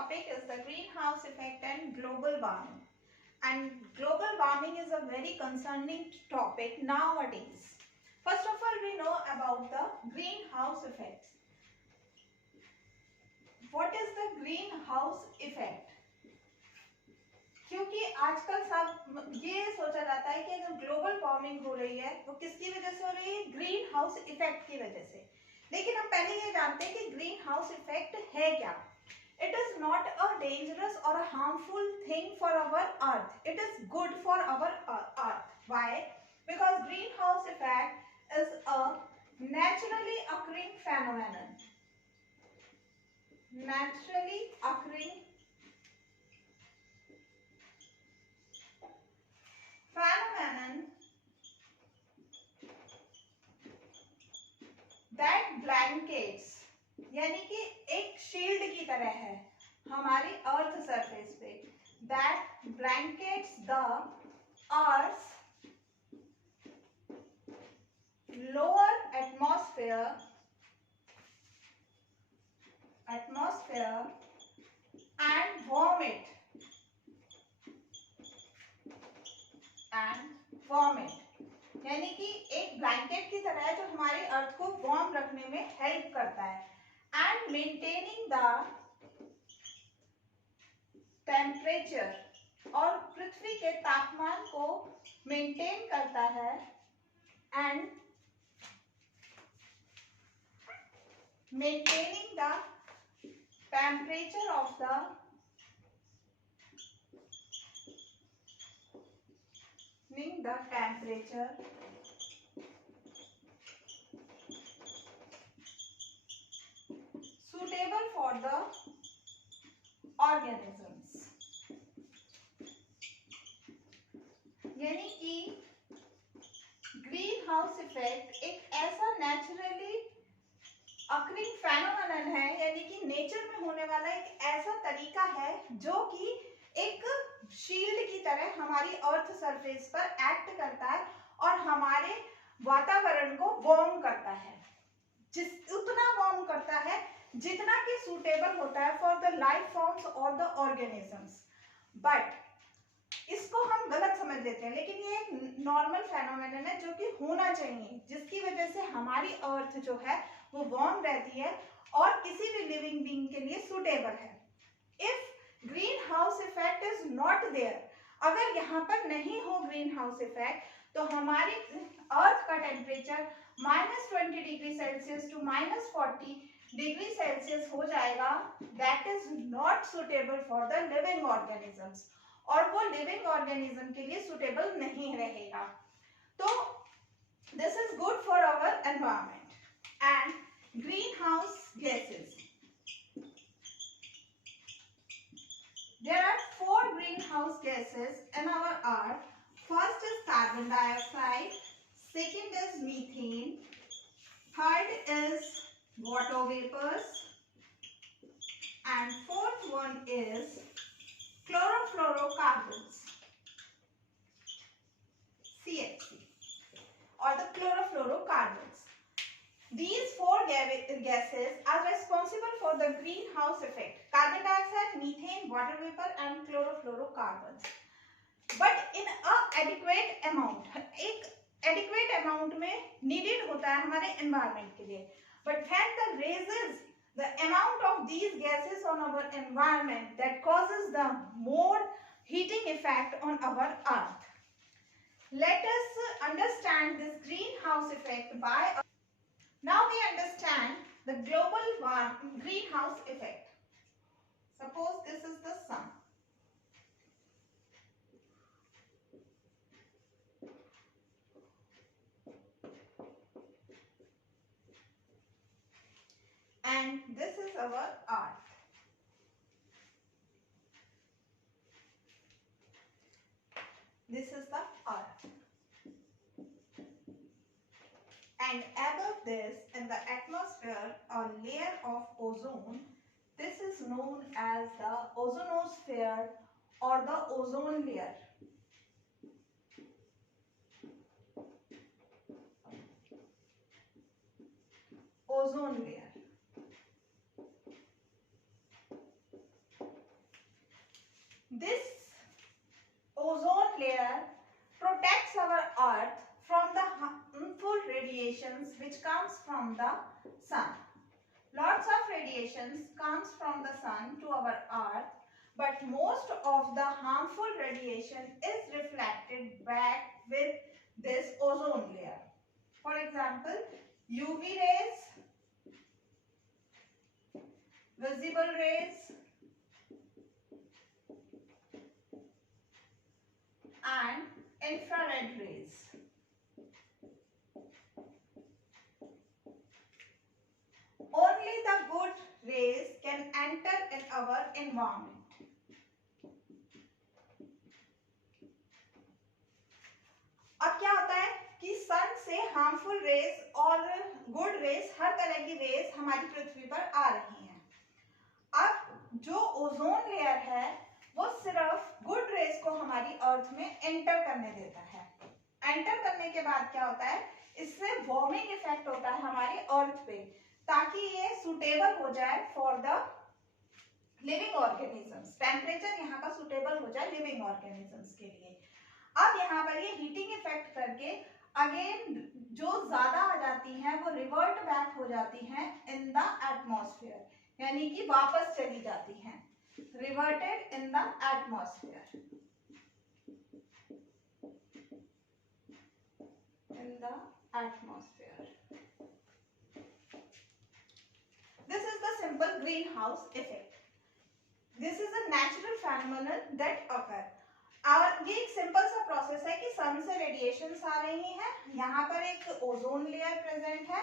topic is the greenhouse effect and global warming. And global warming is a very concerning topic nowadays. First of all, we know about the greenhouse effects. What is the greenhouse effect? क्योंकि आजकल सब ये सोचा जाता है कि अगर global warming हो रही है वो किसकी वजह से हो रही है? ग्रीन हाउस इफेक्ट की वजह से। लेकिन हम पहले ये जानते हैं कि ग्रीन हाउस इफेक्ट है क्या। It is not a dangerous or a harmful thing for our earth. It is good for our earth. Why? Because greenhouse effect is a naturally occurring phenomenon. Naturally occurring phenomenon that blankets, यानी कि एक shield की तरह है हमारी earth surface पे, that blankets the earth's lower atmosphere and warm it यानी कि एक ब्लैंकेट की तरह है जो हमारी अर्थ को वार्म रखने में हेल्प करता है एंड मेंटेनिंग द टेम्परेचर, और पृथ्वी के तापमान को मेंटेन करता है and maintaining the temperature of the suitable for the organisms. यानी कि ग्रीन हाउस इफेक्ट एक ऐसा नेचुरली अकरिंग फेनोमेनन है, यानी कि नेचर में होने वाला एक ऐसा तरीका है जो कि एक शील्ड की तरह हमारी अर्थ सरफेस पर एक्ट करता है और हमारे वातावरण को वार्म करता है, उतना वार्म करता है जितना कि सूटेबल होता है फॉर द लाइफ फॉर्म्स और द ऑर्गेनिजम्स। बट इसको हम गलत समझ लेते हैं, लेकिन ये एक नॉर्मल फेनोमेनन है जो कि होना चाहिए, जिसकी वजह से हमारी अर्थ जो है वो वार्म रहती है और किसी भी लिविंग बीइंग के लिए सूटेबल है। If green house effect is not there, अगर यहाँ पर नहीं हो ग्रीन हाउस इफेक्ट तो हमारी अर्थ का temperature -20 degree Celsius to -40 degree Celsius हो जाएगा। That is not suitable for the living organisms, और वो लिविंग ऑर्गेनिज्म के लिए सुटेबल नहीं रहेगा। तो this is good for our environment and green house gases. There are 4 greenhouse gases in our earth. First is carbon dioxide, second is methane, third is water vapors, and fourth one is chlorofluorocarbons, CFC, or the chlorofluorocarbons. These 4 gases are responsible for the greenhouse effect: carbon dioxide, methane, water vapor, and chlorofluorocarbons. But in a adequate amount, एक adequate amount में needed होता है हमारे environment के लिए. But when the raises the amount of these gases on our environment, that causes the more heating effect on our earth. Let us understand this greenhouse effect by. Now we understand the global greenhouse effect. Suppose this is the sun. And this is our earth. This is the earth. And above this, in the atmosphere, a layer of ozone. This is known as the ozonosphere or the ozone layer. Ozone layer. this ozone layer protects our earth from the harmful radiations which comes from the sun. Lots of radiations comes from the sun to our earth, but most of the harmful radiation is reflected back with this ozone layer. For example, UV rays, visible rays, and infrared rays. Only the good rays can enter in our environment. अब क्या होता है कि सन से harmful race और good race, हर तरह की race हमारी पृथ्वी पर आ रही हैं। अब जो ओजोन लेयर है वो सिर्फ गुड रेस को हमारी अर्थ में एंटर करने देता है। एंटर करने के बाद क्या होता है, इससे वार्मिंग इफेक्ट होता है हमारी अर्थ पे, ताकि ये सुटेबल हो जाए for the living organisms. Temperature यहाँ का सुटेबल हो जाए लिविंग ऑर्गेनिजम्स के लिए। अब यहाँ पर ये हीटिंग इफेक्ट करके अगेन जो ज्यादा आ जाती हैं वो रिवर्ट बैक हो जाती हैं इन द एटमॉस्फेयर, यानी कि वापस चली जाती हैं, reverted in the atmosphere, in the atmosphere. This is the simple greenhouse effect. This is a natural phenomenon that occur. और ये एक सिंपल सा प्रोसेस है कि सन से रेडिएशंस आ रही हैं, यहाँ पर एक ओजोन लेयर प्रेजेंट है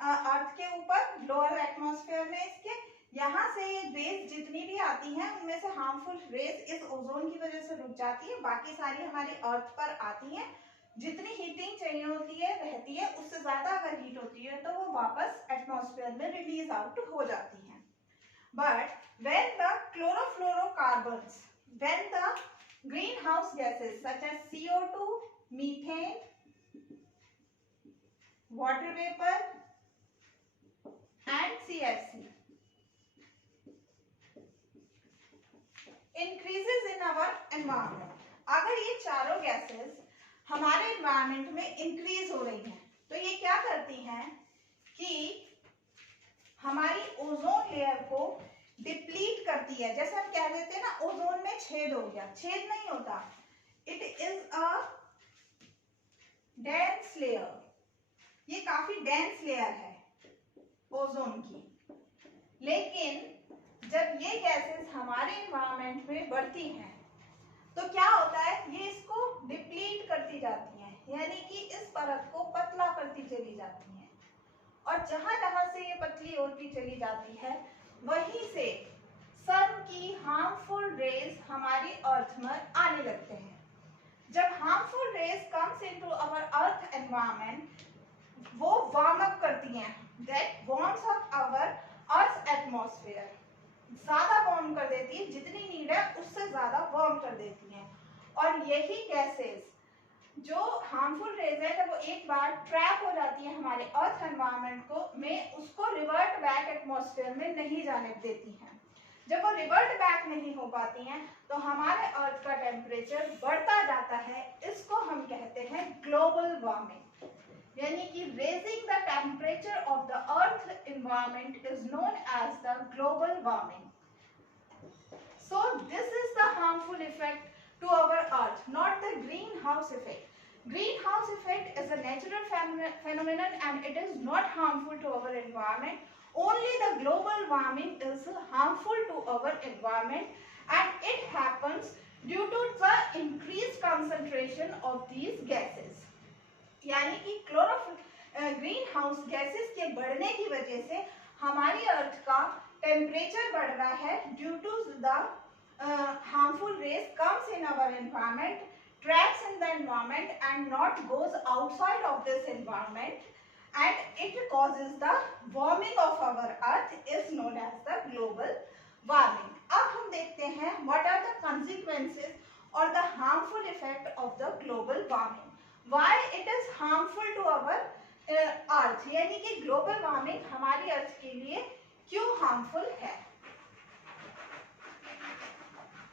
अर्थ के ऊपर, लोअर एटमॉस्फेयर में इसके, यहाँ से ये रेस जितनी भी आती हैं उनमें से हार्मफुल रेस इस ओजोन की वजह से रुक जाती है, बाकी सारी हमारी अर्थ पर आती हैं। जितनी हीटिंग चाहिए होती है रहती है, उससे ज्यादा अगर हीट होती है तो वो वापस एटमॉस्फेयर में रिलीज आउट हो जाती हैं। But when the chlorofluorocarbons, when the greenhouse gases such as CO2, methane, water vapor and CFC increases in our environment. अगर ये चारों गैसेस हमारे एनवायरमेंट में इंक्रीज हो रही हैं तो ये क्या करती हैं कि हमारी ओजोन लेयर को डिप्लीट करती है। जैसे हम कह देते हैं ना, ओजोन में छेद हो गया, छेद नहीं होता, it is a dense layer. ये काफी डेंस लेयर है ओजोन की, लेकिन जब ये गैसेस हमारे एनवायरमेंट में बढ़ती हैं तो क्या होता है, ये इसको डिप्लीट करती जाती हैं, यानी कि इस परत को पतला करती चली जाती हैं, और जहां जहां से ये पतली होती चली जाती है वहीं से सन की हार्मफुल रेज हमारी अर्थ में आने लगते हैं। जब harmful rays comes into our earth environment, वो वार्म अप करती हैं, that warms up our earth atmosphere, ज्यादा वार्म कर देती है, जितनी नीड है उससे ज्यादा वार्म कर देती हैं। और यही गैसेस जो हार्मफुल रेज है, जब वो एक बार ट्रैप हो जाती है हमारे अर्थ एनवायरनमेंट को में, उसको रिवर्ट बैक एटमॉस्फेयर में नहीं जाने देती हैं। जब वो रिवर्ट बैक नहीं हो पाती हैं तो हमारे अर्थ का टेम्परेचर बढ़ता जाता है। इसको हम कहते हैं ग्लोबल वार्मिंग, यानी कि raising the temperature of the earth environment is known as the global warming. So this is the harmful effect to our earth, not the greenhouse effect. Greenhouse effect is a natural phenomenon and it is not harmful to our environment. Only the global warming is harmful to our environment, and it happens due to the increased concentration of these gases. यानी कि green house gases के बढ़ने की वजह से हमारी earth का temperature बढ़ रहा है, due to the harmful rays comes in our environment, traps in the environment and not goes outside of this environment, and it causes the warming of our earth is known as the global warming. अब हम देखते हैं what are the consequences or the harmful effect of the global warming. Why it is harmful to our earth, यानी कि global warming हमारी अर्थ के लिए क्यों harmful है।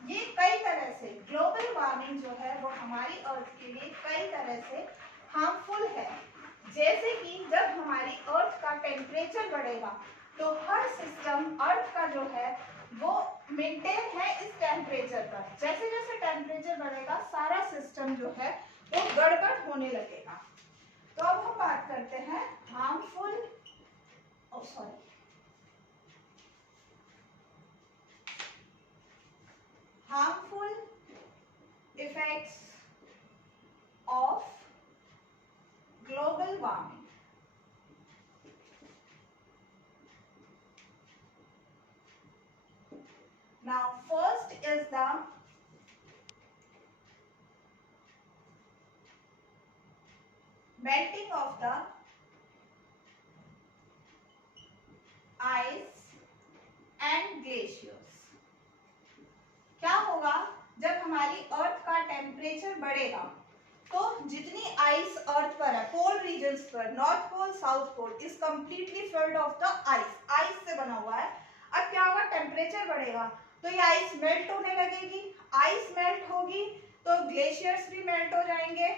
ये कई तरह से ग्लोबल वार्मिंग जो है वो हमारी अर्थ के लिए कई तरह से हार्मफुल है। जैसे कि जब हमारी अर्थ का टेम्परेचर बढ़ेगा तो हर सिस्टम अर्थ का जो है वो मेंटेन है इस टेम्परेचर पर। जैसे जैसे टेम्परेचर बढ़ेगा सारा सिस्टम जो है वो गड़बड़ होने लगेगा। तो अब हम बात करते हैं harmful effects of global warming. Now first is the melting of the ice and glaciers. क्या होगा जब हमारी अर्थ का टेम्परेचर बढ़ेगा तो जितनी आइस अर्थ पर है पोल रीजन्स पर, north pole south pole is completely filled of the ice से बना हुआ है। अब क्या होगा, टेम्परेचर बढ़ेगा तो ये आइस मेल्ट होने लगेगी, आइस मेल्ट होगी तो ग्लेशियर्स भी मेल्ट हो जाएंगे,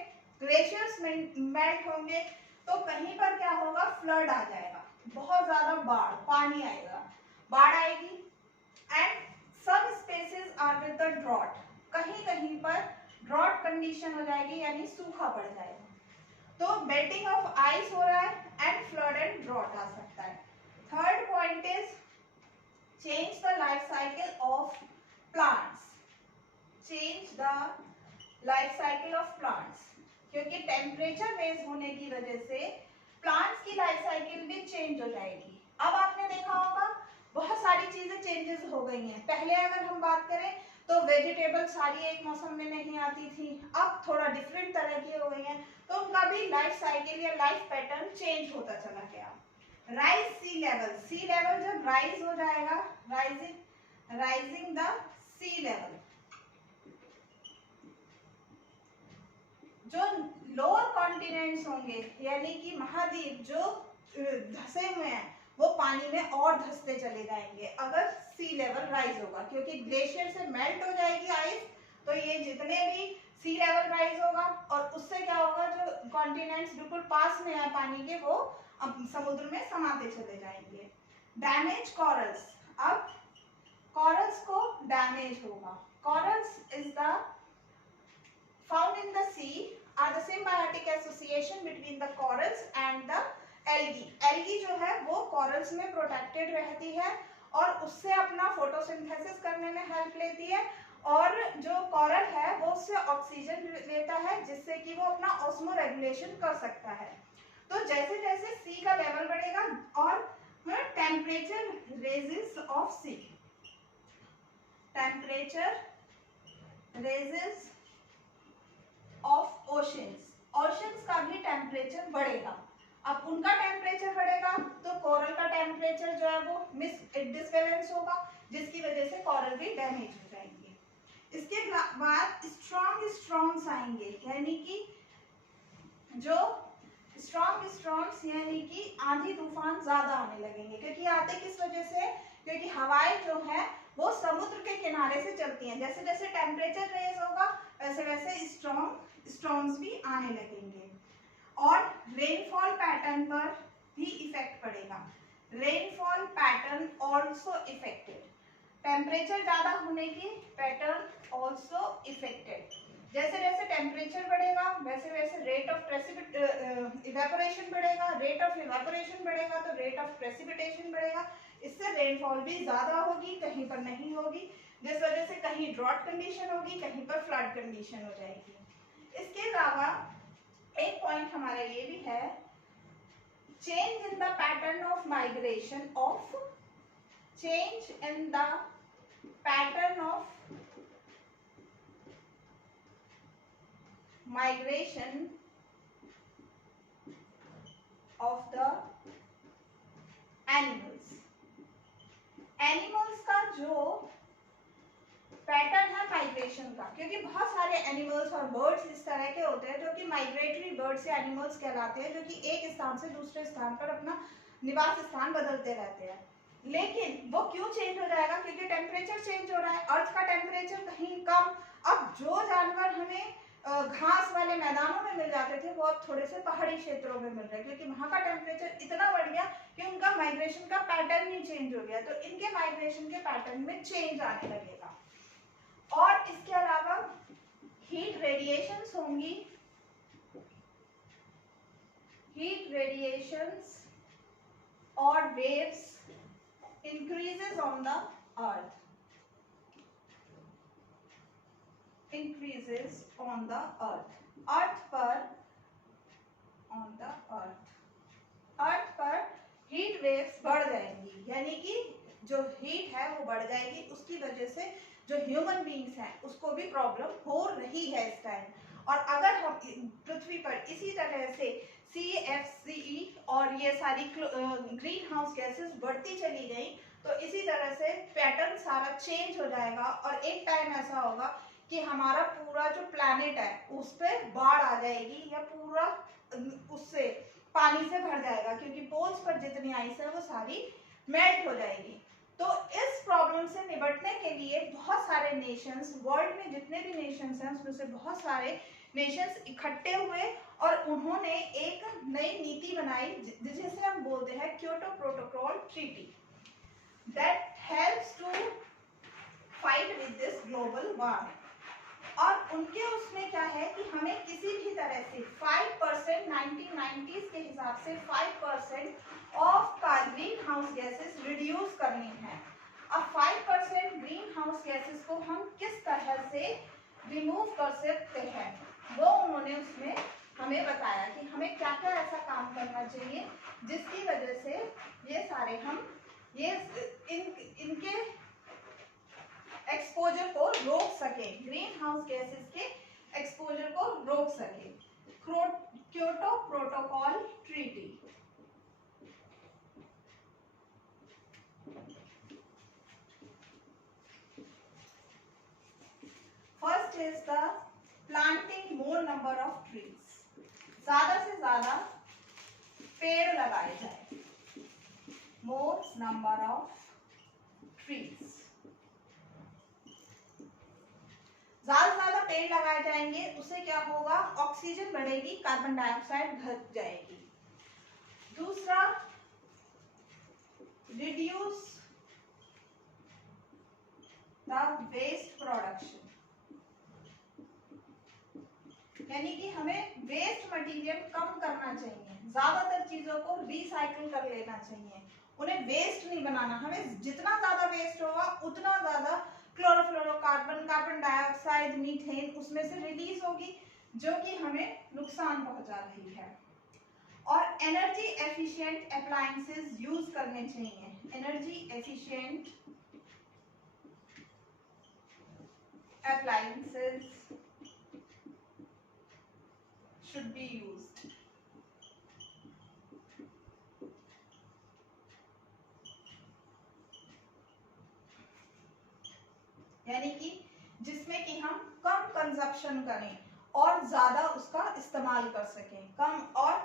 ग्लेशियर्स मेल्ट होंगे तो कहीं पर क्या होगा, फ्लड आ जाएगा, बहुत ज्यादा बाढ़, पानी आएगा, बाढ़ आएगी। And some spaces are with the drought, कहीं कहीं पर ड्रॉट कंडीशन हो जाएगी यानी सूखा पड़ जाएगा। तो मेल्टिंग ऑफ आइस हो रहा है एंड फ्लड एंड ड्रॉट आ सकता है। Third point is change the life cycle of plants, change the life cycle of plants, क्योंकि टेम्परेचर रेज होने की वजह से प्लांट्स की लाइफ साइकिल भी चेंज हो जाएगी। अब आपने देखा होगा बहुत सारी चीजें चेंजेस हो गई हैं। पहले अगर हम बात करें तो वेजिटेबल सारी एक मौसम में नहीं आती थी, अब थोड़ा डिफरेंट तरह की हो गई हैं, तो उनका भी लाइफ साइकिल या लाइफ पैटर्न चेंज होता चला गया। राइज सी लेवल, सी लेवल जब राइज हो जाएगा, राइजिंग द सी लेवल, जो लोअर कॉन्टिनेंट्स होंगे यानी कि महाद्वीप जो धसे हुए हैं वो पानी में और धसते चले जाएंगे अगर सी लेवल राइज होगा, क्योंकि ग्लेशियर से मेल्ट हो जाएगी आइस, तो ये जितने भी सी लेवल राइज होगा और उससे क्या होगा, जो कॉन्टिनेंट्स बिल्कुल पास में है पानी के वो अब समुद्र में समाते चले जाएंगे। डैमेज कॉरल्स, अब कॉरल्स को डैमेज होगा। Corals is the found in the sea are the symbiotic association between the corals and the algae. algae जो है वो corals में protected रहती है और उससे अपना photosynthesis करने में help लेती है, और जो coral है वो उससे ऑक्सीजन लेता है जिससे कि वो अपना osmoregulation कर सकता है। तो जैसे जैसे sea का लेवल बढ़ेगा और temperature raises of sea, temperature raises of oceans, oceans का भी टेम्परेचर बढ़ेगा। अब उनका टेम्परेचर बढ़ेगा तो कोरल का टेम्परेचर जो है वो डिसबैलेंस होगा, जिसकी वजह से कोरल भी डैमेज हो जाएंगे। इसके बाद स्ट्रॉन्ग्स आएंगे, यानी कि जो स्ट्रॉन्ग्स यानी कि आंधी तूफान ज्यादा आने लगेंगे, क्योंकि आते किस वजह से, क्योंकि हवाएं जो है वो समुद्र के किनारे से चलती हैं, जैसे जैसे टेम्परेचर रेज होगा वैसे वैसे स्टॉर्म्स भी आने लगेंगे। और रेनफॉल पैटर्न पर भी इफेक्ट पड़ेगा, rainfall pattern also affected, temperature ज्यादा होने की पैटर्न ऑल्सो इफेक्टेड। जैसे जैसे टेम्परेचर बढ़ेगा वैसे वैसे रेट ऑफ इवेपोरेशन बढ़ेगा, रेट ऑफ इवेपोरेशन बढ़ेगा तो रेट ऑफ प्रेसिपिटेशन बढ़ेगा, इससे रेनफॉल भी ज्यादा होगी, कहीं पर नहीं होगी, जिस वजह से कहीं ड्रॉट कंडीशन होगी, कहीं पर फ्लड कंडीशन हो जाएगी। इसके अलावा एक पॉइंट हमारा ये भी है, change in the pattern of migration of, change in the pattern of migration of the animals, animals का जो पैटर्न है माइग्रेशन का, क्योंकि बहुत सारे एनिमल्स और बर्ड्स इस तरह के होते हैं जो कि माइग्रेटरी बर्ड्स या एनिमल्स कहलाते हैं, जो कि एक स्थान से दूसरे स्थान पर अपना निवास स्थान बदलते रहते हैं। लेकिन वो क्यों चेंज हो जाएगा, क्योंकि टेम्परेचर चेंज हो रहा है, अर्थ का टेम्परेचर कहीं कम, अब जो जानवर हमें घास वाले मैदानों में मिल जाते थे वो अब थोड़े से पहाड़ी क्षेत्रों में मिल रहे हैं, क्योंकि वहां का टेम्परेचर इतना बढ़ गया कि उनका माइग्रेशन का पैटर्न ही चेंज हो गया, तो इनके माइग्रेशन के पैटर्न में चेंज आने लगेगा। और इसके अलावा हीट रेडिएशंस होंगी, हीट रेडिएशंस और waves increases on the earth, increases on the earth, अर्थ पर, on the earth, अर्थ पर हीट वेव्स बढ़ जाएंगी, यानी कि जो हीट है वो बढ़ जाएगी, उसकी वजह से जो ह्यूमन बींग्स हैं उसको भी प्रॉब्लम हो रही है इस टाइम। और अगर हम पृथ्वी पर इसी तरह से CFCE और ये सारी ग्रीन हाउस गैसेस बढ़ती चली गई तो इसी तरह से पैटर्न सारा चेंज हो जाएगा और एक टाइम ऐसा होगा कि हमारा पूरा जो प्लैनेट है उस पर बाढ़ आ जाएगी या पूरा उससे पानी से भर जाएगा, क्योंकि पोल्स पर जितनी आइस है वो सारी मेल्ट हो जाएगी। तो इस प्रॉब्लम से निपटने के लिए बहुत सारे नेशंस, वर्ल्ड में जितने भी नेशंस हैं उसमें से बहुत सारे नेशंस इकट्ठे हुए और उन्होंने एक नई नीति बनाई जिसे हम बोलते हैं Kyoto protocol treaty, that helps to fight with this global warming. और उनके उसमें क्या है कि हमें किसी भी तरह से 5% 1990s के हिसाब से 5% of green house gases reduce करनी है। अब 5% ग्रीन हाउस गैसेस को हम किस तरह से रिमूव कर सकते हैं वो उन्होंने उसमें हमें बताया कि हमें क्या क्या ऐसा काम करना चाहिए जिसकी वजह से ये सारे हम ये इनके एक्सपोजर को रोक सके, ग्रीन हाउस गैसेस के एक्सपोजर को रोक सके। Kyoto protocol treaty, first is the planting more number of trees, ज्यादा से ज्यादा पेड़ लगाए जाए, मोर नंबर ऑफ ट्रीज, ज्यादा से ज्यादा पेड़ लगाए जाएंगे, उससे क्या होगा, ऑक्सीजन बढ़ेगी, कार्बन डाइऑक्साइड घट जाएगी। दूसरा, रिड्यूस द वेस्ट प्रोडक्शन, यानी कि हमें वेस्ट मटेरियल कम करना चाहिए, ज्यादातर चीजों को रिसाइकिल कर लेना चाहिए, उन्हें वेस्ट नहीं बनाना। हमें जितना ज्यादा वेस्ट होगा उतना ज्यादा क्लोरोफ्लोरोकार्बन, कार्बन डाइऑक्साइड, मीथेन उसमें से रिलीज होगी जो कि हमें नुकसान पहुंचा रही है। और एनर्जी एफिशिएंट अप्लायंसेस यूज करने चाहिए, energy efficient appliances should be used, यानी कि जिसमें कि हम कम कंजप्शन करें और ज्यादा उसका इस्तेमाल कर सकें, कम, और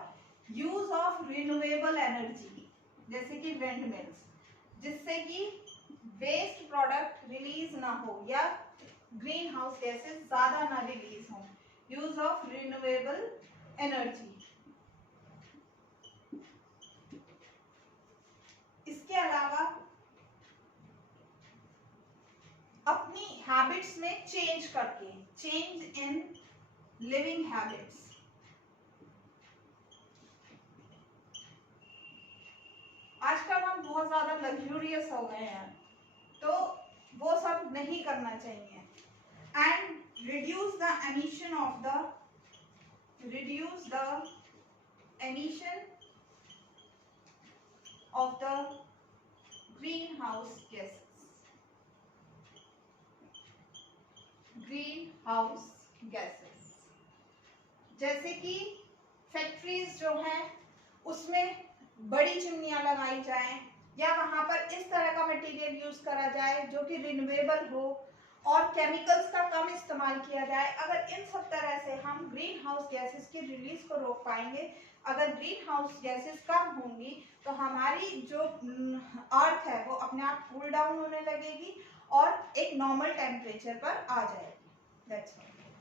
यूज ऑफ रिन्यूएबल एनर्जी जैसे कि विंड मिल्स, जिससे कि वेस्ट प्रोडक्ट रिलीज ना हो या ग्रीन हाउस गैसेस ज्यादा ना रिलीज हो, यूज ऑफ रिन्यूएबल एनर्जी। इसके अलावा अपनी हैबिट्स में चेंज करके, चेंज इन लिविंग हैबिट्स, आजकल हम बहुत ज्यादा लग्जूरियस हो गए हैं तो वो सब नहीं करना चाहिए। And reduce the emission of the, reduce the emission of the greenhouse gases, greenhouse gases, जैसे कि फैक्ट्रीज जो हैं उसमें बड़ी चिमनियां लगाई जाएं या वहां पर इस तरह का मटेरियल यूज करा जाए जो कि रिन्यूएबल हो और केमिकल्स का कम इस्तेमाल किया जाए। अगर इन सब तरह से हम ग्रीन हाउस गैसेस की रिलीज को रोक पाएंगे, अगर ग्रीन हाउस गैसेस कम होंगी तो हमारी जो अर्थ है वो अपने आप कूल डाउन होने लगेगी और एक नॉर्मल टेम्परेचर पर आ जाएगी। That's all.